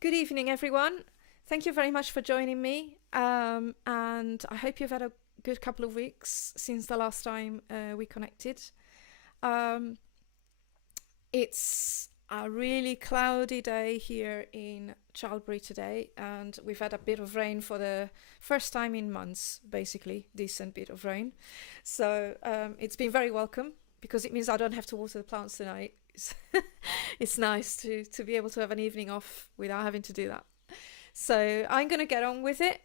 Good evening, everyone. Thank you very much for joining me. And I hope you've had a good couple of weeks since the last time we connected. Um, it's a really cloudy day here in Charlbury today, and we've had a bit of rain for the first time in months, basically, decent bit of rain. So it's been very welcome because it means I don't have to water the plants tonight. It's nice to be able to have an evening off without having to do that. So I'm going to get on with it.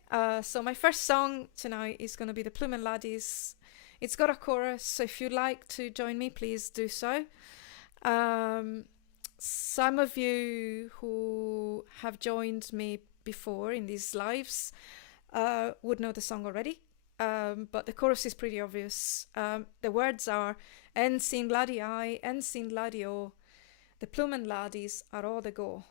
So my first song tonight is going to be the Plume and Laddies. It's got a chorus, so if you'd like to join me, please do so. Some of you who have joined me before in these lives would know the song already, but the chorus is pretty obvious. The words are En sin laddie I, en sin laddie O, the Plume and Laddies are all the go.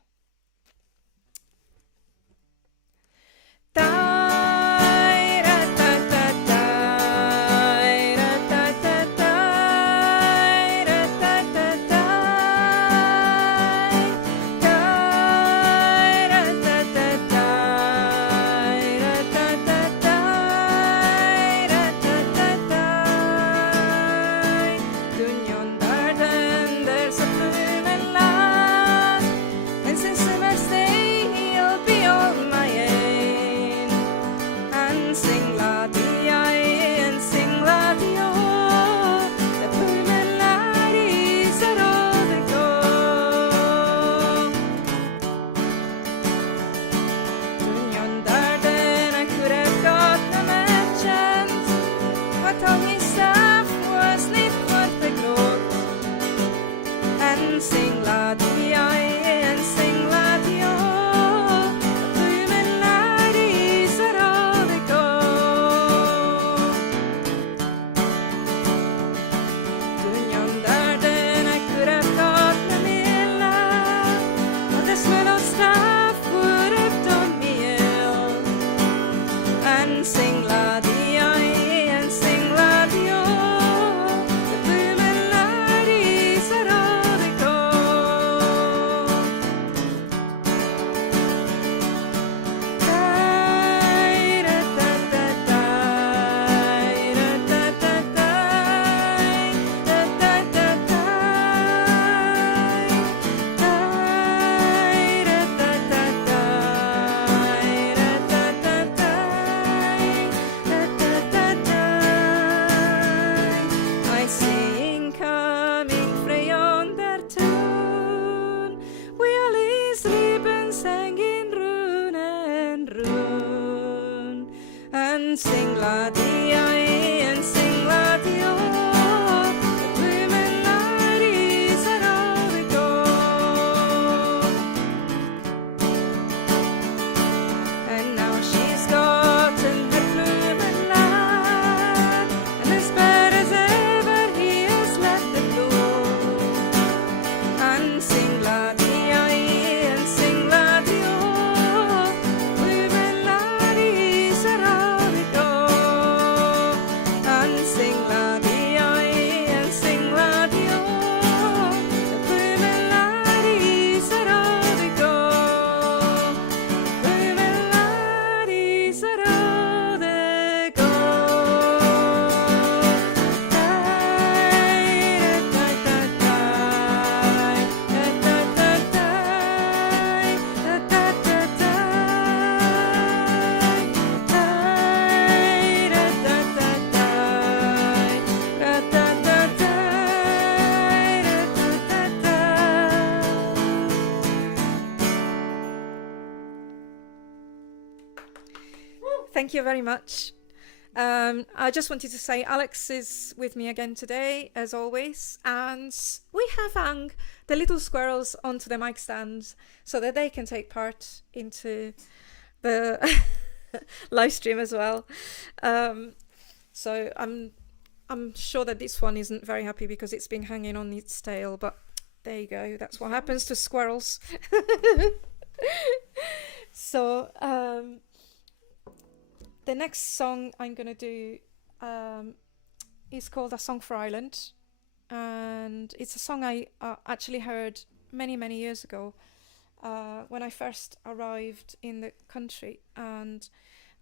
Thank you very much. I just wanted to say Alex is with me again today, as always, and we have hung the little squirrels onto the mic stands so that they can take part into the live stream as well. So I'm sure that this one isn't very happy because it's been hanging on its tail, but there you go. That's what happens to squirrels. So the next song I'm going to do is called A Song for Ireland. And it's a song I actually heard many, many years ago. when I first arrived in the country, and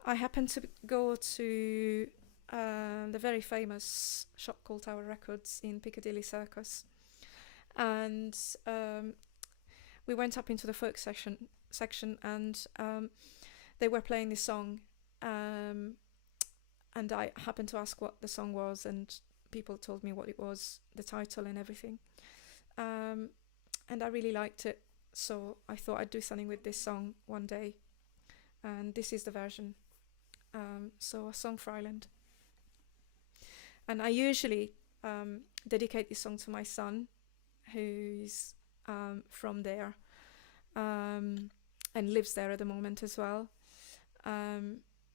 I happened to go to the very famous shop called Tower Records in Piccadilly Circus, and we went up into the folk section, and they were playing this song, and I happened to ask what the song was, and people told me what it was, the title and everything, and I really liked it, so I thought I'd do something with this song one day, and this is the version. So A Song for Ireland. And I usually dedicate this song to my son, who's from there, and lives there at the moment as well.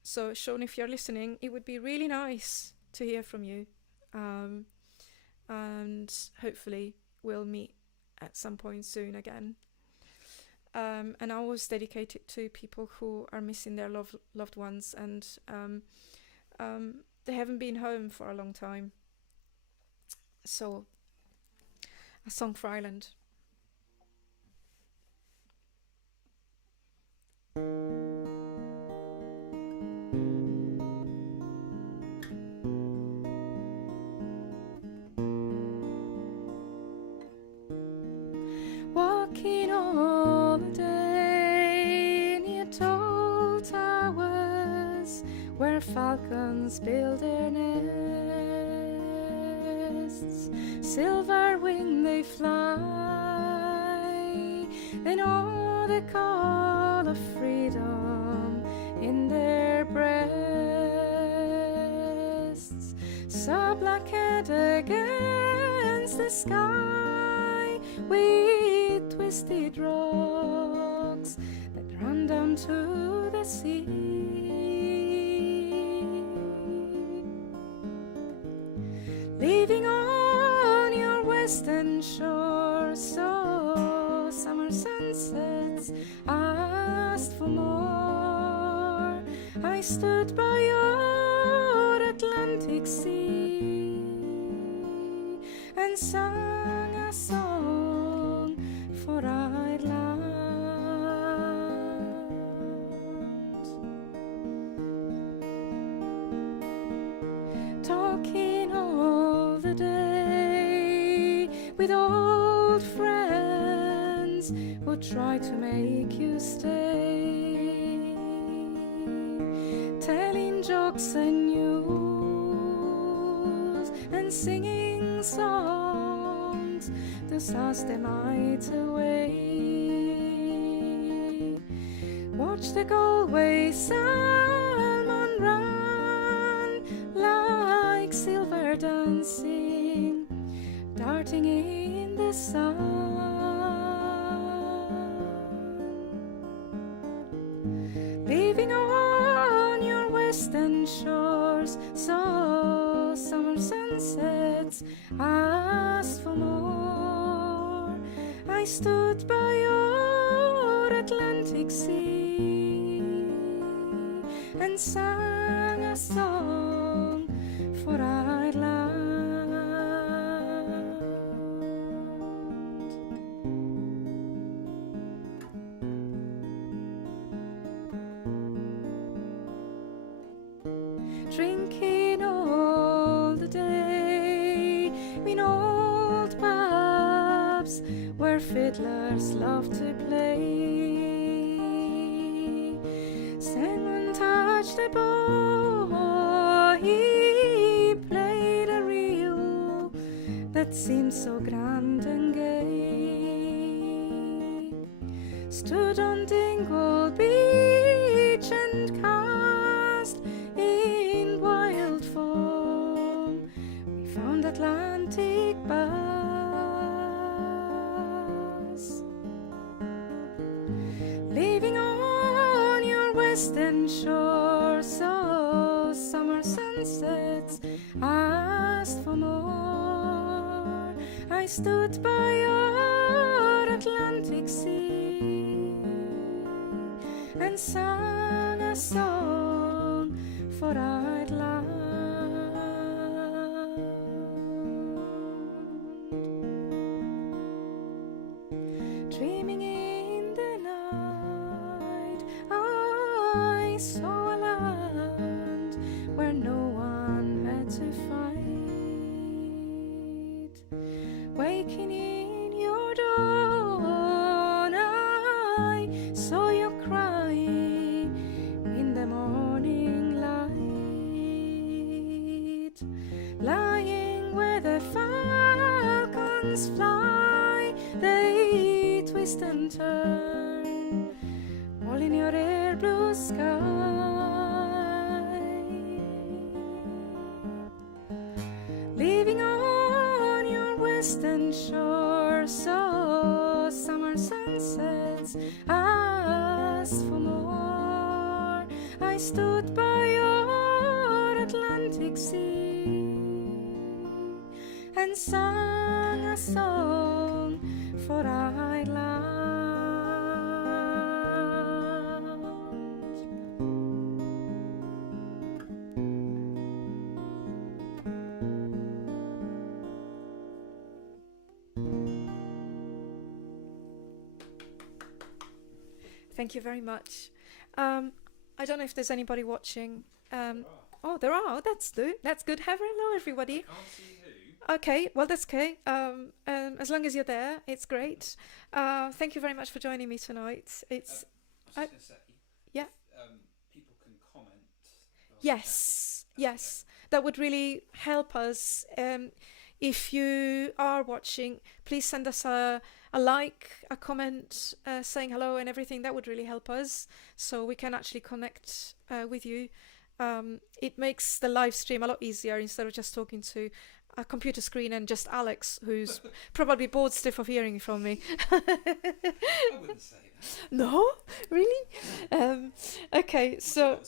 So Sean, if you're listening, it would be really nice to hear from you, and hopefully we'll meet at some point soon again. And I always dedicate it to people who are missing their loved ones, and they haven't been home for a long time. So, A Song for Ireland. Walking all the day near tall towers where falcons build their nests, silver wing they fly, they know the call of freedom in their breasts, so black-head against the sky with twisted rocks that run down to the sea. Leaving on your western shore, so summer sunsets asked for more. I stood by your Atlantic Sea and sang a song for Ireland. Talking all the day with old friends who try to make you stay, telling jokes and news and singing songs to suss the night away. Watch the Galway salmon run like silver dancing, darting in the sun. Leaving on your western shores, so summer sunsets asked for more. I stood by your Atlantic Sea and sang a song for Ireland. Drinking all the day in old pubs where fiddlers love to play. Someone touched the bow, he played a reel that seemed so grand and gay. Stood on Dingle Beach and cast in wild foam, we found Atlantic bass. Leaving on your western shore, so summer sunsets asked for more. I stood by your Atlantic Sea and sang a song for Ireland. Dreaming in the I saw a land where no one had to fight. Waking in your dawn, I saw you cry in the morning light. Lying where the falcons fly, they twist and turn, all in your air blue sky. Leaving on your western shore, so summer sunsets asked for more. I stood by your Atlantic Sea and sang a song for Ireland. Thank you very much. I don't know if there's anybody watching. Oh, there are. Oh, that's good. That's good. Hello, everybody. Can't see who. Okay, well, that's okay. As long as you're there, it's great. Thank you very much for joining me tonight. It's I was just going to say, yeah. People can comment. Yes, yes, that would really help us. If you are watching, please send us a like, a comment, saying hello and everything. That would really help us, so we can actually connect with you. It makes the live stream a lot easier instead of just talking to a computer screen and just Alex, who's probably bored stiff of hearing from me. I wouldn't say that. No, really? Okay, so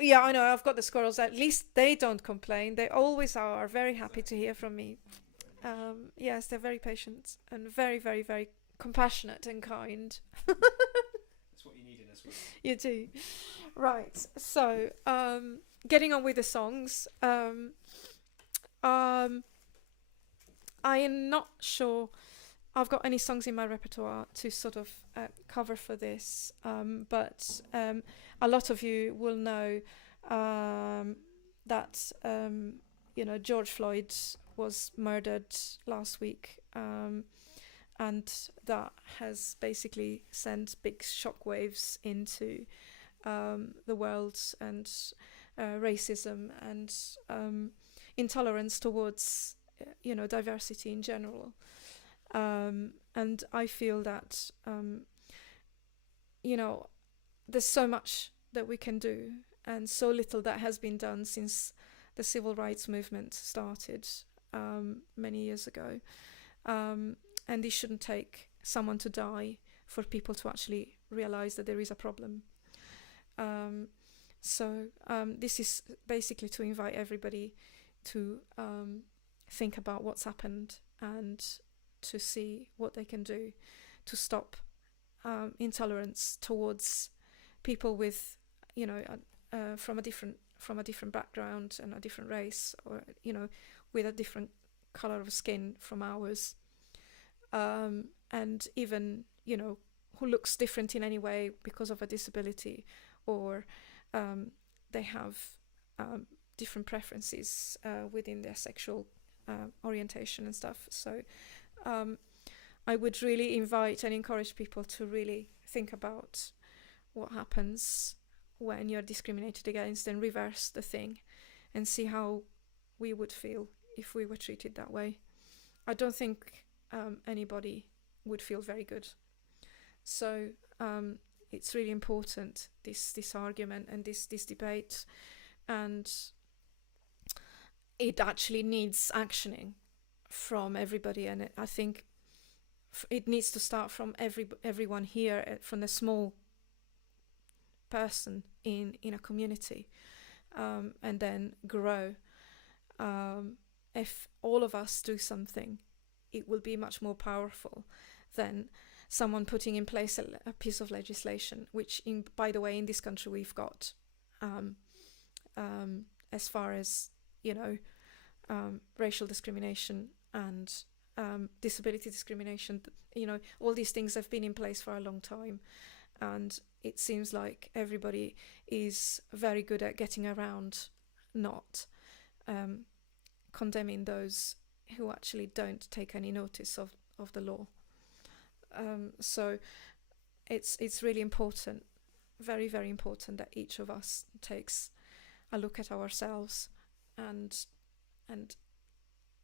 yeah, I know, I've got the squirrels. At least they don't complain. They always are very happy to hear from me. Yes, they're very patient and very, very, very compassionate and kind. That's what you need in a squirrel. You do. Right, so getting on with the songs. I am not sure I've got any songs in my repertoire to sort of cover for this, but a lot of you will know that George Floyd was murdered last week, and that has basically sent big shockwaves into the world, and racism and intolerance towards diversity in general, and I feel that there's so much that we can do and so little that has been done since the civil rights movement started many years ago, and it shouldn't take someone to die for people to actually realize that there is a problem. So this is basically to invite everybody to think about what's happened and to see what they can do to stop intolerance towards people with, from a different background and a different race, or with a different color of skin from ours, and even who looks different in any way because of a disability, or they have different preferences within their sexual orientation and stuff. So I would really invite and encourage people to really think about what happens when you're discriminated against and reverse the thing and see how we would feel if we were treated that way. I don't think anybody would feel very good. So it's really important, this argument and this debate, and it actually needs actioning from everybody, and I think it needs to start from everyone here, from the small person in a community, and then grow. If all of us do something, it will be much more powerful than someone putting in place a piece of legislation, which, by the way, in this country we've got, as far as racial discrimination and disability discrimination. All these things have been in place for a long time, and it seems like everybody is very good at getting around not condemning those who actually don't take any notice of the law. So it's really important, very, very important, that each of us takes a look at ourselves and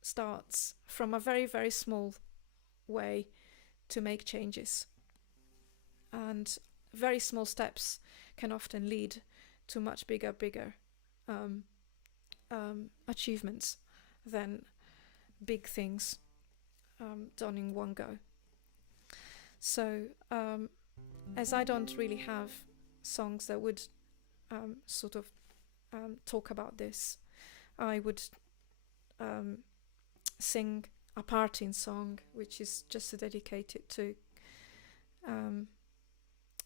starts from a very, very small way to make changes. And very small steps can often lead to much bigger achievements than big things done in one go. So as I don't really have songs that would talk about this, I would sing a parting song, which is just dedicated to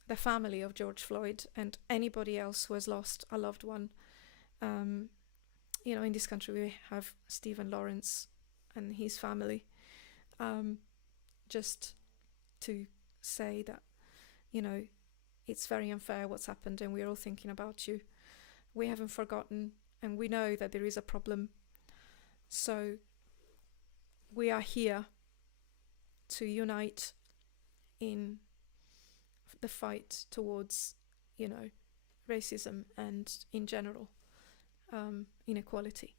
the family of George Floyd and anybody else who has lost a loved one. In this country we have Stephen Lawrence and his family. Just to say that, it's very unfair what's happened, and we're all thinking about you. We haven't forgotten, and we know that there is a problem. So we are here to unite in the fight towards, racism and, in general, inequality.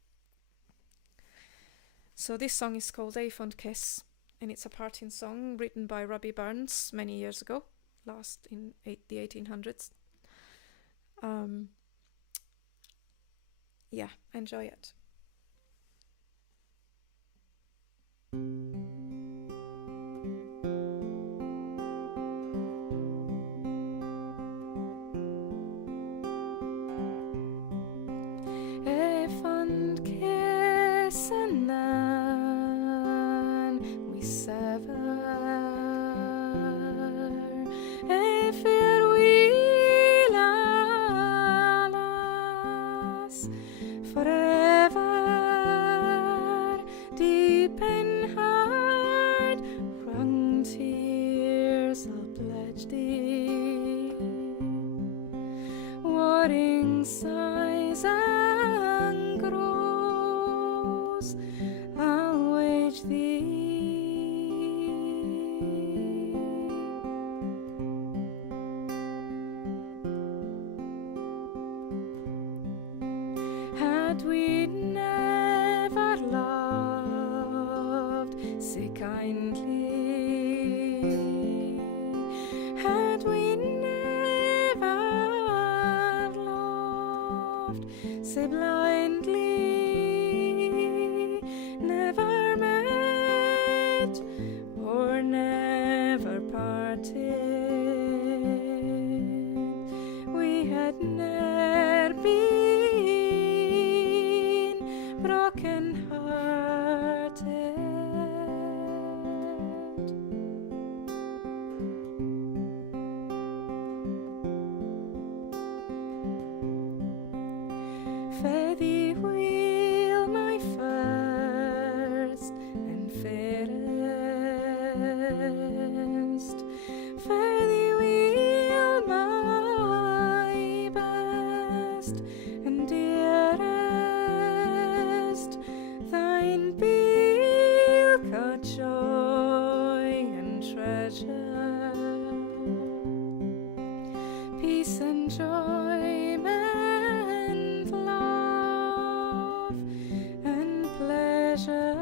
So this song is called A Fond Kiss, and it's a parting song written by Robbie Burns many years ago, last in the 1800s. Enjoy it. A fond kiss and then we sever. A farewell, alas, forever. Deep in heart, wrung tears I'll pledge thee. Warring sighs and groans I'll wage thee. Had we never loved so kindly, had we never loved so blindly, never met or never parted, we had ne'er been broken hearted. Fare thee well, my first and fairest. Fare thee well, my best and dearest. Thine be ilka joy and treasure, peace and enjoyment, love and pleasure.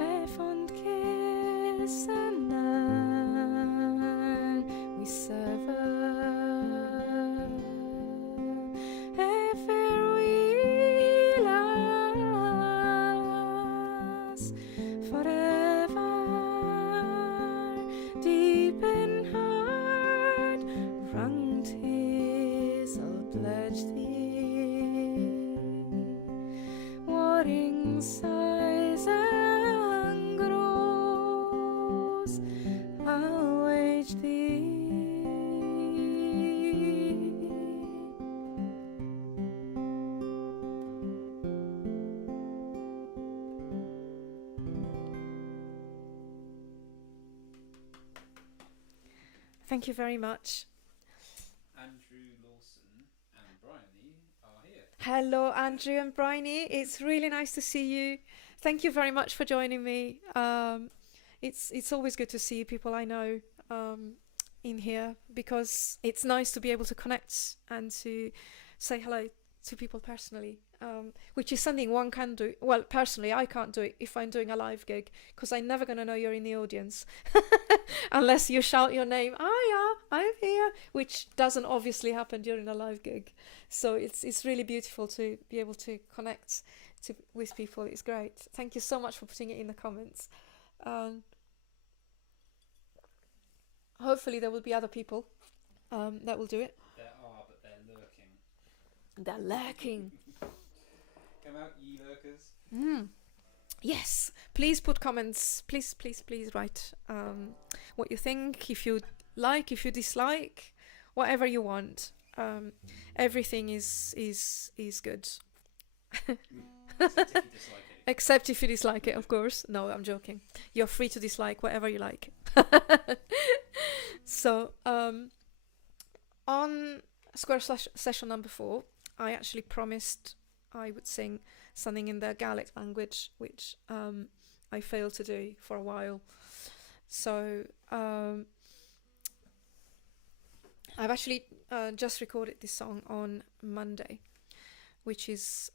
A fond kiss and then we sever. A farewell, alas, forever. Deep in heart, wrung tears I'll pledge thee. Warring sighs and groans I'll wage thee. Thank you very much. Andrew Lawson and Bryony are here. Hello, Andrew and Bryony. It's really nice to see you. Thank you very much for joining me. It's always good to see people I know in here because it's nice to be able to connect and to say hello to people personally, which is something one can do. Well, personally, I can't do it if I'm doing a live gig because I'm never going to know you're in the audience unless you shout your name. Hiya, I'm here, which doesn't obviously happen during a live gig. So it's really beautiful to be able to connect with people. It's great. Thank you so much for putting it in the comments. Hopefully there will be other people that will do it. There are, but they're lurking. They're lurking. Come out, ye lurkers. Yes, please put comments. Please write what you think, if you like, if you dislike, whatever you want. Everything is good. Except if you dislike it. Except if you dislike it, of course. No, I'm joking. You're free to dislike whatever you like. So, on Squirrel Session number 4, I actually promised I would sing something in the Gaelic language, which I failed to do for a while. So, I've actually just recorded this song on Monday, which is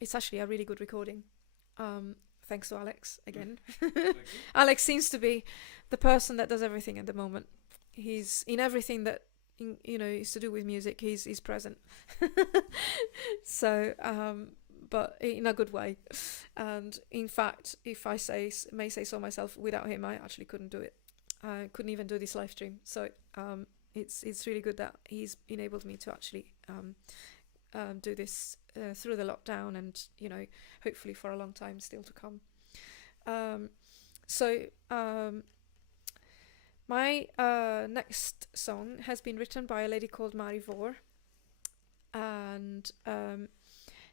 it's actually a really good recording. Thanks to Alex again. Alex seems to be the person that does everything at the moment. He's in everything that is to do with music. He's present. So, but in a good way. And in fact, if I may say so myself, without him, I actually couldn't do it. I couldn't even do this live stream. So, it's really good that he's enabled me to actually do this through the lockdown and hopefully for a long time still to come. My next song has been written by a lady called Mary Vore, and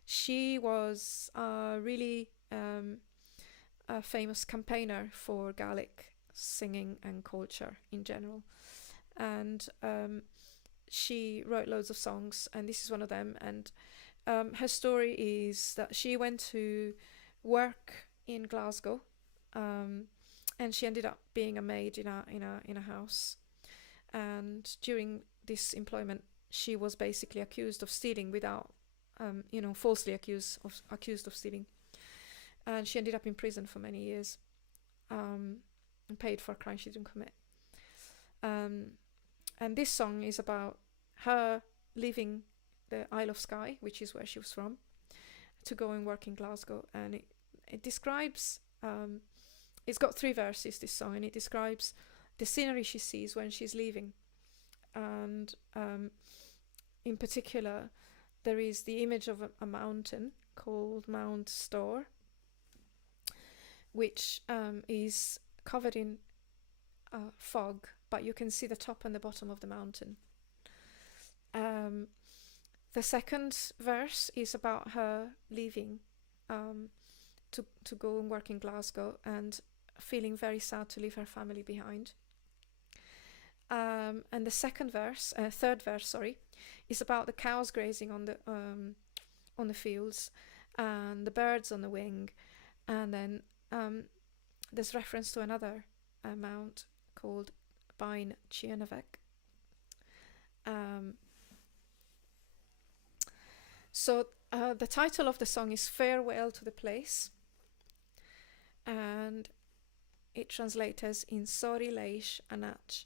she was a really a famous campaigner for Gaelic singing and culture in general, and she wrote loads of songs, and this is one of them. And her story is that she went to work in Glasgow, and she ended up being a maid in a house. And during this employment, she was basically accused of stealing without, falsely accused of stealing. And she ended up in prison for many years, and paid for a crime she didn't commit. And this song is about her leaving the Isle of Skye, which is where she was from, to go and work in Glasgow. And it describes, it's got 3 verses, this song, and it describes the scenery she sees when she's leaving. And in particular, there is the image of a mountain called Mount Store, which is covered in fog, but you can see the top and the bottom of the mountain. The second verse is about her leaving to go and work in Glasgow and feeling very sad to leave her family behind. And the third verse, is about the cows grazing on the fields and the birds on the wing. And then there's reference to another mount called Bain Chianavek. So the title of the song is Farewell to the Place, and it translates as In Sorry Leish Anach.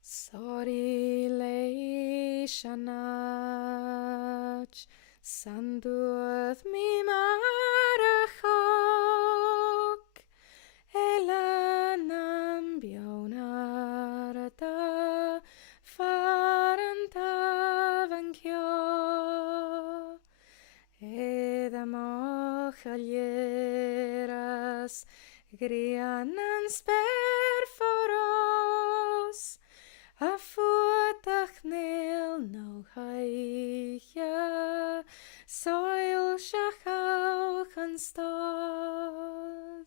Sorry Leish Anach, Sanduth mi marachok, Elanam bionarata, Farantavankyo, Edamoch Grianans perforos, Afuatach nil no haicha, Soil shachau chan stað.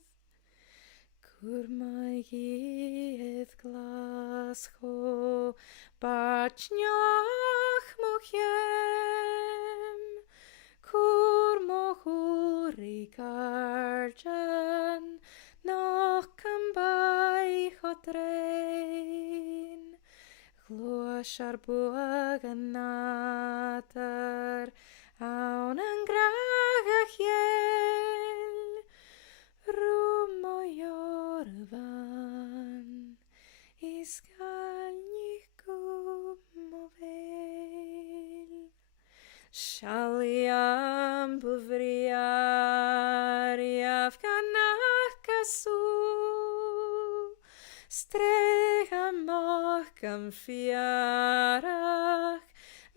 Kur mai giet glasgow bartniach mochem. Kur mochuri garjan noch am bai chodrein. Gloas ar buag an natar awn an gragach iel. Rwm o iorfan is galnig gwm o fel. Shaliam bufriar iaf ganach asw. Strech amach am fiarach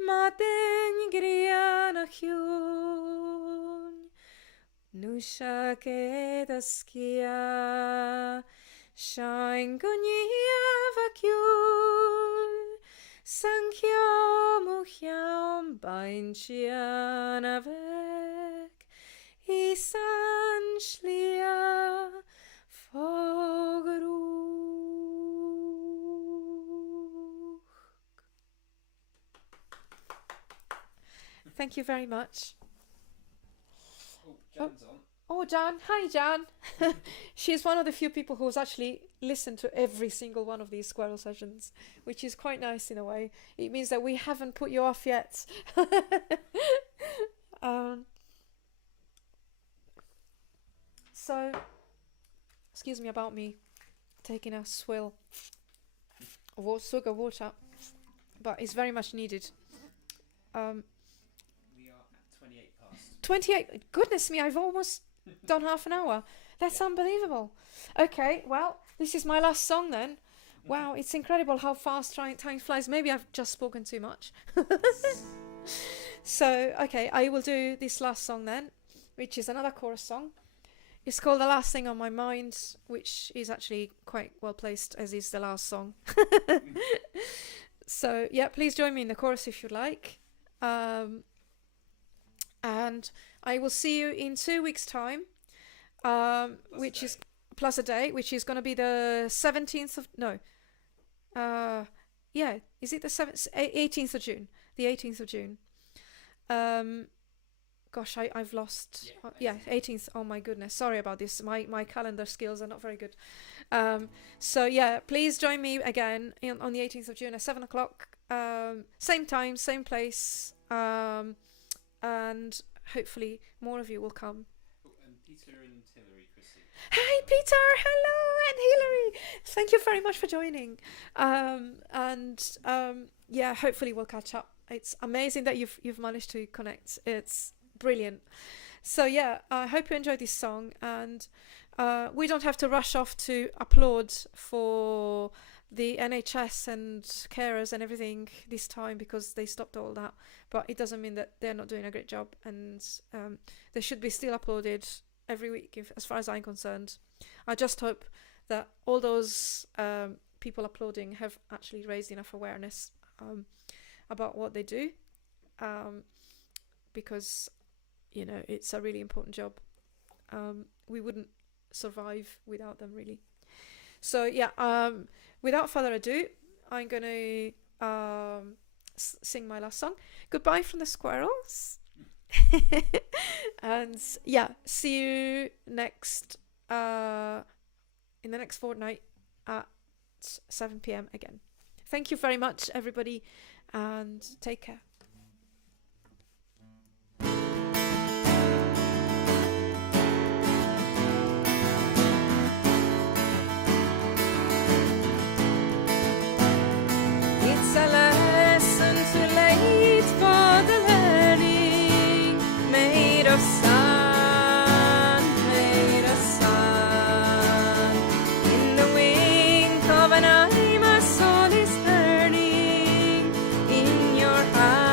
ma den grianach ywn. Nusha ged askia shain gunia vakyul. Sankhyo muhyam bain chiana vek isan shlia fogru. Thank you very much. Oh, Jan's on. Oh, Jan. Hi, Jan. She's one of the few people who's actually listened to every single one of these Squirrel Sessions, which is quite nice in a way. It means that we haven't put you off yet. So, excuse me about me taking a swill of sugar water, but it's very much needed. We are at 28 past. 28. Goodness me, I've almost done half an hour. That's unbelievable. Okay, well, this is my last song then. Wow, it's incredible how fast time flies. Maybe I've just spoken too much. So, okay, I will do this last song then, which is another chorus song. It's called The Last Thing on My Mind, which is actually quite well placed, as is the last song. So, yeah, please join me in the chorus if you'd like. And I will see you in 2 weeks' time, which is plus a day, which is going to be the 17th of, no, yeah, is it the 18th of June? The 18th of June. Gosh, I've lost, yeah, 18th, oh my goodness, sorry about this, my calendar skills are not very good. So yeah, please join me again on the 18th of June at 7 o'clock, same time, same place, and hopefully more of you will come. Oh, and Peter and Hillary, Chrissy. Hi Peter, hello, and Hillary. Thank you very much for joining. Yeah, hopefully we'll catch up. It's amazing that you've managed to connect. It's brilliant. So yeah, I hope you enjoyed this song, and we don't have to rush off to applaud for the NHS and carers and everything this time because they stopped all that, but it doesn't mean that they're not doing a great job, and they should be still applauded every week as far as I'm concerned. I just hope that all those people applauding have actually raised enough awareness about what they do, because you know it's a really important job. We wouldn't survive without them, really. So yeah, without further ado, I'm going to sing my last song. Goodbye from the squirrels. And yeah, see you next in the next fortnight at 7 p.m. again. Thank you very much, everybody, and take care. It's a lesson too late for the learning, made of sun, made of sun. In the wink of an eye, my soul is burning. In your eyes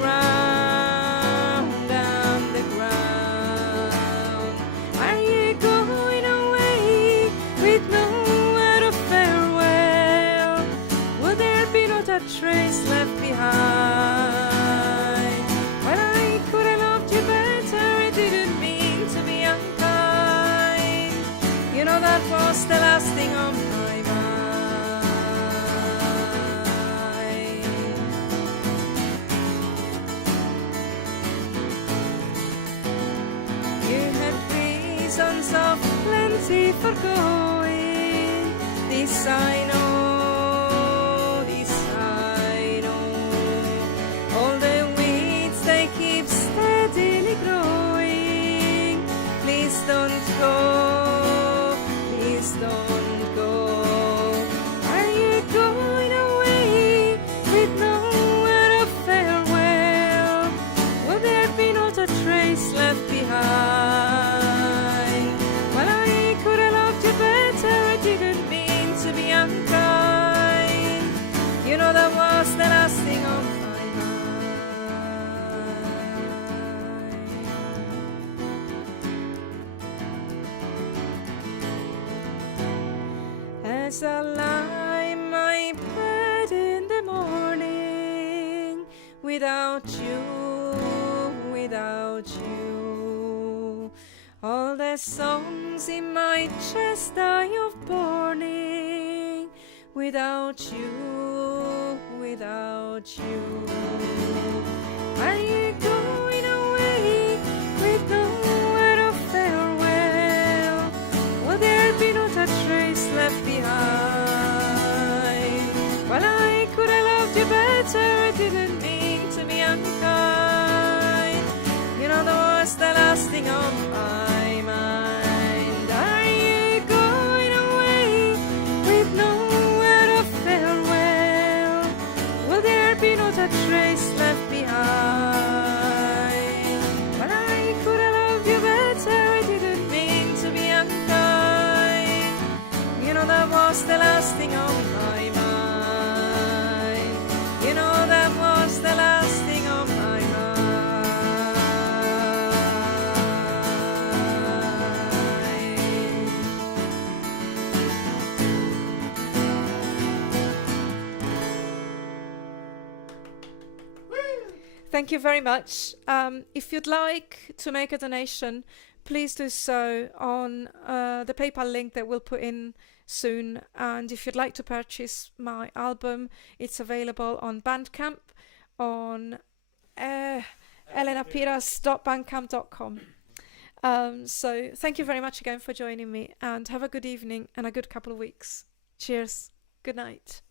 ground, down the ground. Are you going away with no word of farewell? Will there be not a trace left behind? When I could have loved you better, it didn't mean to be unkind. You know that was the last thing on my reasons of plenty for going. This I know, this I know. All the weeds they keep steadily growing. Please don't go, please don't go. Are you going away with no word of farewell? Will there be not a trace left behind? You know that was the last thing on my mind. As I lie in my bed in the morning, without you, without you, all the songs in my chest die of burning. Without you, without you. Are you going away with no word of farewell? Will there be not a trace left behind? Well, I could have loved you better, it didn't mean to be unkind. You know that was the last thing on my mind. Are you going away with no be not a trace left behind? But I could have loved you better, it didn't mean to be unkind. You know that was the last thing on my mind. You know that was the last thing on my mind. Thank you very much. If you'd like to make a donation, please do so on the PayPal link that we'll put in soon. And if you'd like to purchase my album, it's available on Bandcamp on elenapiras.bandcamp.com. So thank you very much again for joining me, and have a good evening and a good couple of weeks. Cheers. Good night.